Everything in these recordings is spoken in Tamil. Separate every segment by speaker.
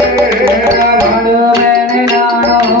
Speaker 1: રે રામ મેને નાનો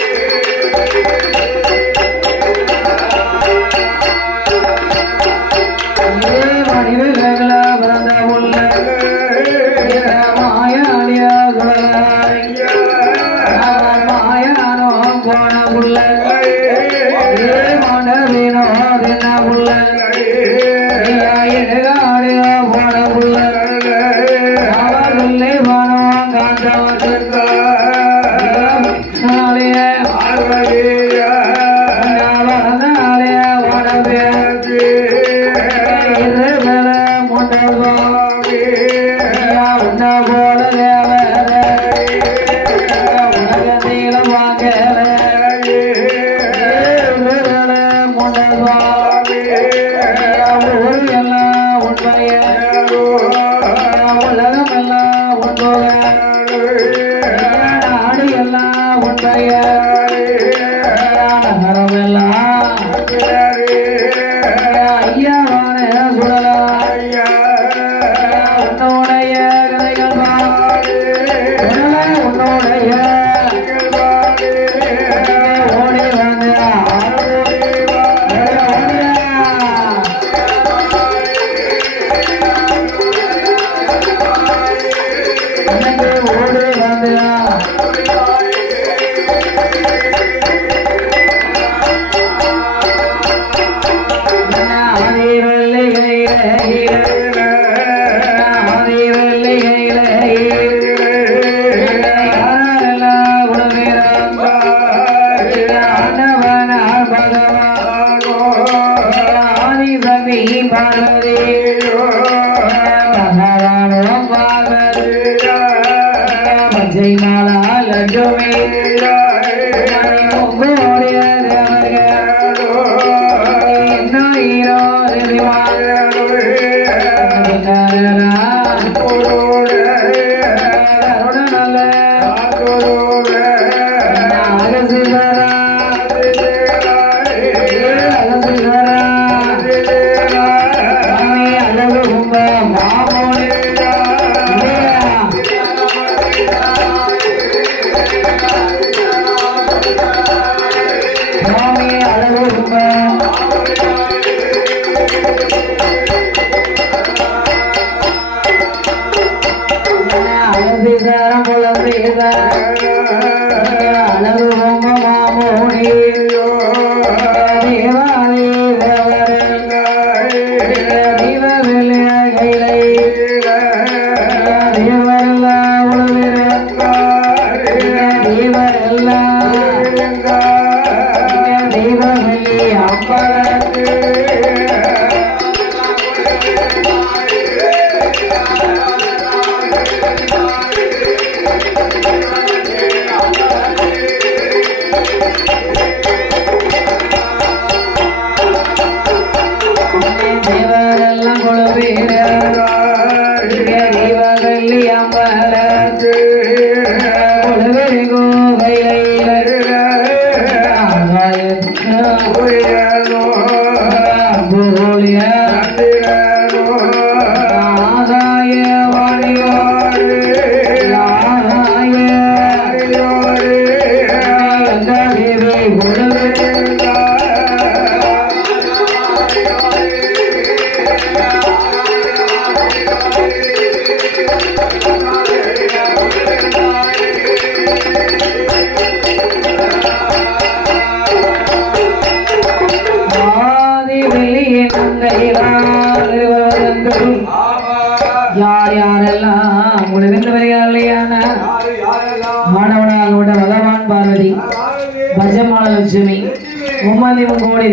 Speaker 1: நாடு எல்லாம் உண்டைய நகரம் எல்லாம் ஐயாவான சுடலா உன்னோடைய கதைகள் பாடு உன்னோடைய ஓடி வந்தா Thank you. மஞ்சை நாளால் அஞ்சமே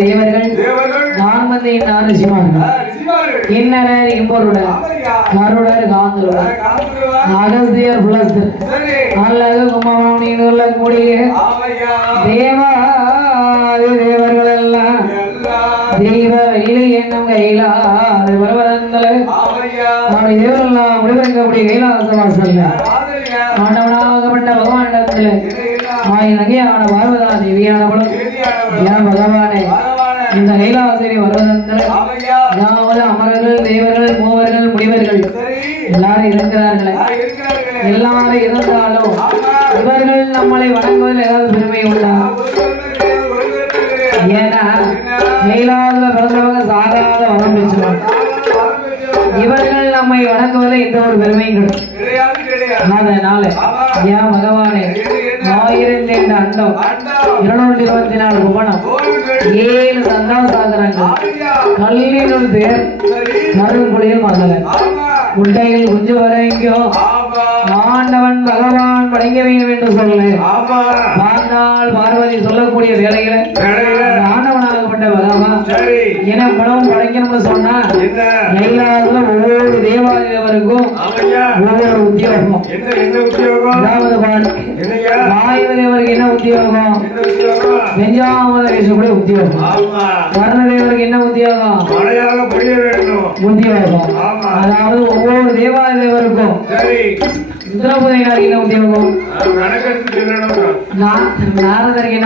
Speaker 1: தேவர்கள் சிவர்கள்
Speaker 2: ஆ, ரிஷிமார்கள்.
Speaker 1: கிண்ணறர் இம்பருடர். கருடர் காந்தருடர். அகஸ்தியர் புலஸ்தர். அல்லது கும்பவாணியில் சொல்லக்கூடிய
Speaker 2: ஆமையா.
Speaker 1: தேவாதி தேவர்கள் எல்லாம். தெய்வ வெள்ளி என்னும் வருவதந்தல
Speaker 2: ஆமையா.
Speaker 1: அப்படி தேவரெல்லாம் முடிவெடுக்கக்கூடிய கைலாச வாசல்ல. ஆண்டவனாகப்பட்ட பகவானிடத்துல ஆயின் அங்கேயான பார்வதா தேவியானவளும்
Speaker 2: தேவியானவள்.
Speaker 1: ஏன் பகவானே. இந்த கைலாசரி. அதாவது அமரர்கள் தேவர்கள் மூவர்கள் முனிவர்கள். எல்லாரும் இருக்கிறார்களே. எல்லாரும் இருந்தாலும். இவர்கள் நம்மளை வணங்குவதில் ஏதாவது பெருமை உண்டா. ஏன்னா கைலாசில் பிறந்தவங்க சாகாத வரம்
Speaker 2: பெற்றவர்கள்.
Speaker 1: இவர்கள் நம்மை வணங்குவதில் எந்த ஒரு பெருமையும் கிடையாது. அதனால ஏன் பகவானே ஆயிரத்தி ரெண்டு அண்டம் இருநூற்றி இருபத்தி நாலு புவனம். ஏழு சந்தாசாகரங்கள்
Speaker 2: ஆமையா.
Speaker 1: கல்லினுள் தேர்
Speaker 2: சரி.
Speaker 1: கருங்குளிர் மகளன்
Speaker 2: ஆமா.
Speaker 1: குட்டையில் குஞ்சு வரைக்கும். ஆண்டவன் பகவான் வணங்க வேண்டும் என்று சொல்லு. பார்த்தால் பார்வதி சொல்லக்கூடிய வேலைகளை
Speaker 2: வேலையில. சரி.
Speaker 1: என படைக்கணும்னு சொன்னா
Speaker 2: என்ன?
Speaker 1: கைலாசில் ஒவ்வொரு தேவாலயவருக்கும். ஒவ்வொரு உத்தியோகம்.
Speaker 2: என்ன என்ன உத்தியோகம்?
Speaker 1: அதாவது? வாயுதேவருக்கு என்ன உத்தியோகம்?
Speaker 2: என்ன உத்தியோகம்?
Speaker 1: கர்ணதேவருக்கு என்ன உத்தியோகம்? உத்தியோகம். அதாவது ஒவ்வொரு தேவாலயவருக்கும் என்ன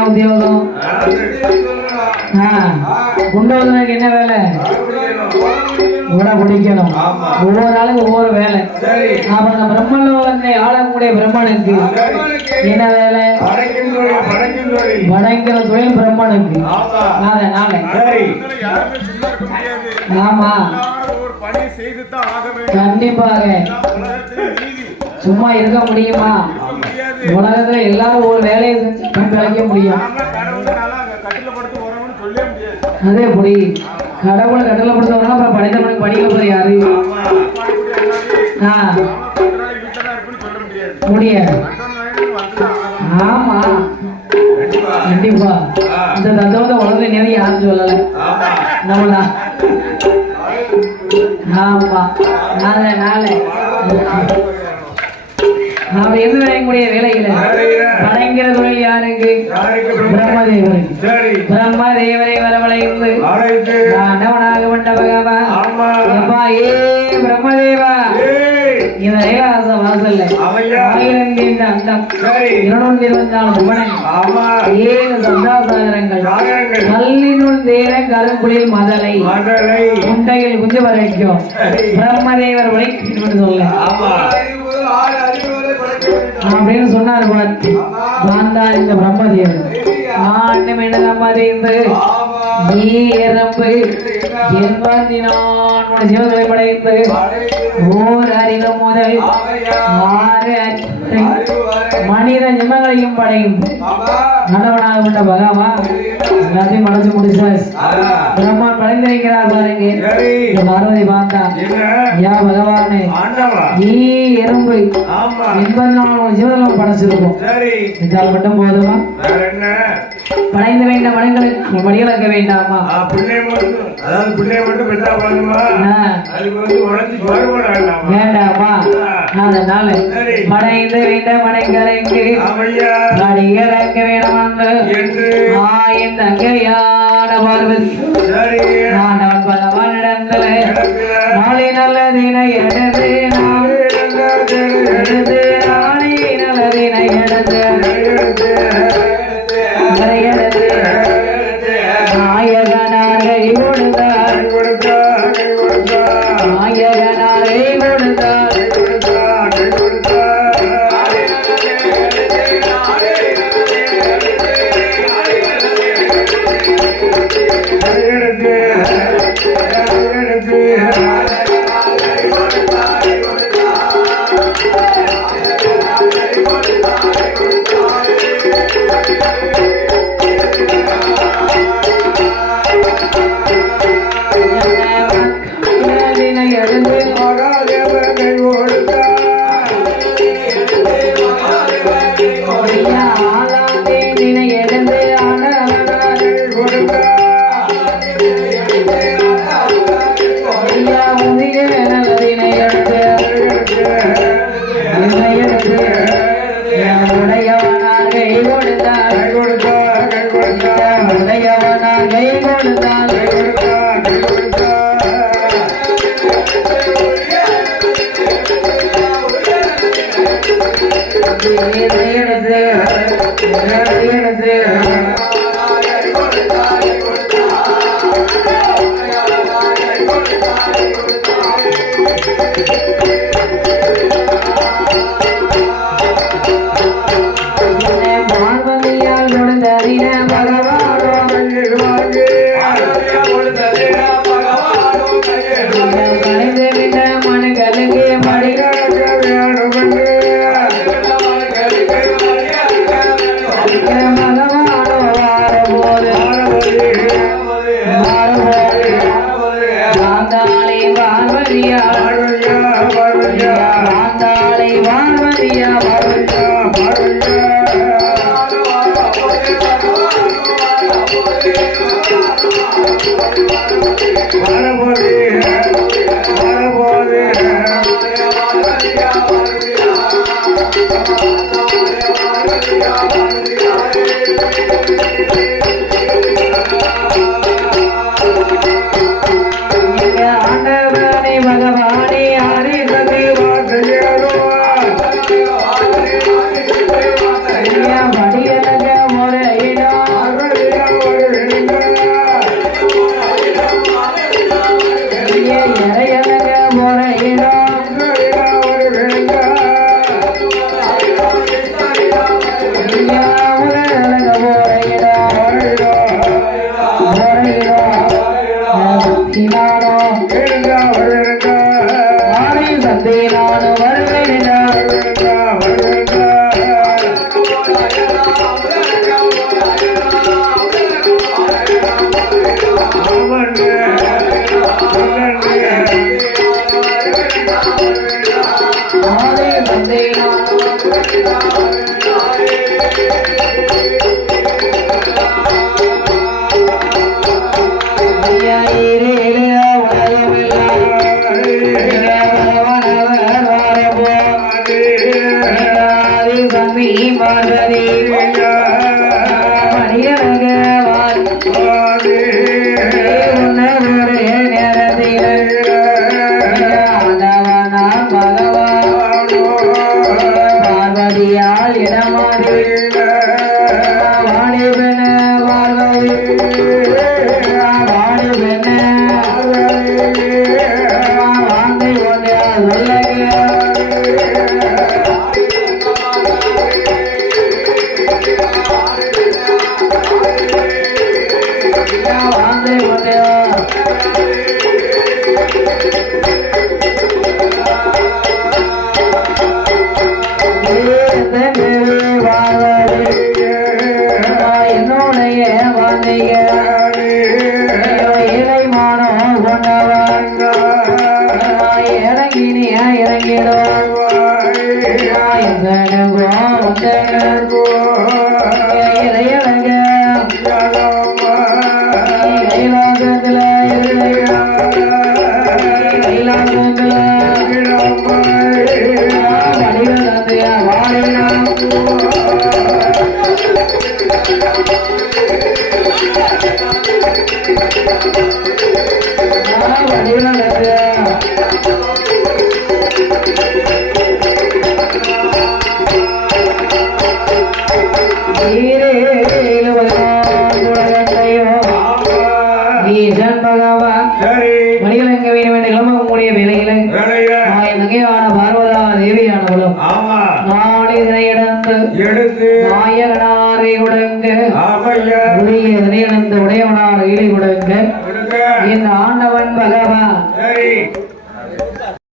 Speaker 1: உத்தியோகம்?
Speaker 2: ஆ, அது
Speaker 1: ஆ. குண்டோதனுக்கு என்ன வேலை. உட பிடிக்கணும். ஒவ்வொரு ஆளுக்கு ஒவ்வொரு வேலை. அப்ப அந்த பிரம்மலோகத்தை ஆளக்கூடிய பிரம்மனுக்கு என்ன வேலை? வணங்கிற தொழில் பிரம்மனுக்கு.
Speaker 2: ஆமா.
Speaker 1: அதனால ஆமா. கண்டிப்பாக. சும்மா இருக்க முடியுமா? உலகத்துல எல்லாரும் ஒரு வேலையை செஞ்சு பிழைக்க முடியும். அதே புடி கடவுளை கட்டளைப்படுத்தவங்க அப்புறம் படித்தவனுக்கு படிக்க போற யாரு?
Speaker 2: ஆமா
Speaker 1: ஆ.
Speaker 3: தான் முடியாது.
Speaker 1: ஆமா.
Speaker 2: கண்டிப்பா.
Speaker 1: இந்த தத்துவத்தை உலக நேரம் யாரும் சொல்லல. நம்மளா. ஆமா. அதனால நாம எது வரையக்கூடிய வேலையில வணங்கிற தொழில் யாருக்கு?
Speaker 2: யாருக்கு? பிரம்ம-
Speaker 1: பிரம்மதேவருக்கு.
Speaker 2: சரி.
Speaker 1: பிரம்மதேவரை வரவழைந்து
Speaker 2: ஆமா.
Speaker 1: எப்பா ஏ பிரம்மதேவா? கருங்குளில் மதலை. முண்டையில் குஞ்சு வரைக்கும். பிரம்மதேவர் உழைக்கணும் சொல்ல. அப்படின்னு சொன்னார் பார் நான் தான் இந்த பிரம்மதேவர். ஆண்டு மின்னதம் அறிந்து ஈரம்பு எண்பத்தி நான்கு சிவங்களை படைத்து ஓர் அறிவு முதல் ஆறு அறிவு மனித ஜென்மங்களையும் படைந்து நல்லவனாகப்பட்ட பகவா எல்லாத்தையும் மனசு முடிச்சாச்சு பிரம்மா படைந்திருக்கிறார் பாருங்க. இந்த பார்வதி பார்த்தா யா பகவானே. நீ எறும்பு.
Speaker 2: ஆமா
Speaker 1: எண்பத்தி ஜீவனம் படைச்சிருக்கும். இதால் மட்டும் போதுமா?
Speaker 2: வேற என்ன
Speaker 1: படைந்து வேண்ட மனங்களுக்கு மடியிழக்க வேண்டும்.
Speaker 2: ஆ, பிள்ளை மட்டும் அதாவது பிள்ளைய மட்டும் பெற்றா போதுமா? அதுக்கு வந்து உழைச்சி சோறு போட வேண்டாமா?
Speaker 1: வேண்டாமா அதனால மனைங்களுக்கு
Speaker 2: ஆமையா.
Speaker 1: மடியிழக்க வேண்டாம்
Speaker 2: என்று.
Speaker 1: ஆயின் தங்கையான பார்வதி ஆண்டவன் பகவானிடத்துல
Speaker 2: கிடக்கிற
Speaker 1: நாளை நல்லதினை எடுத்து நாள். எடுத்து நாளை நல்லதினை எடுத்து எடுத்து நாயகனாரை கொடுத்தார் பார்வதி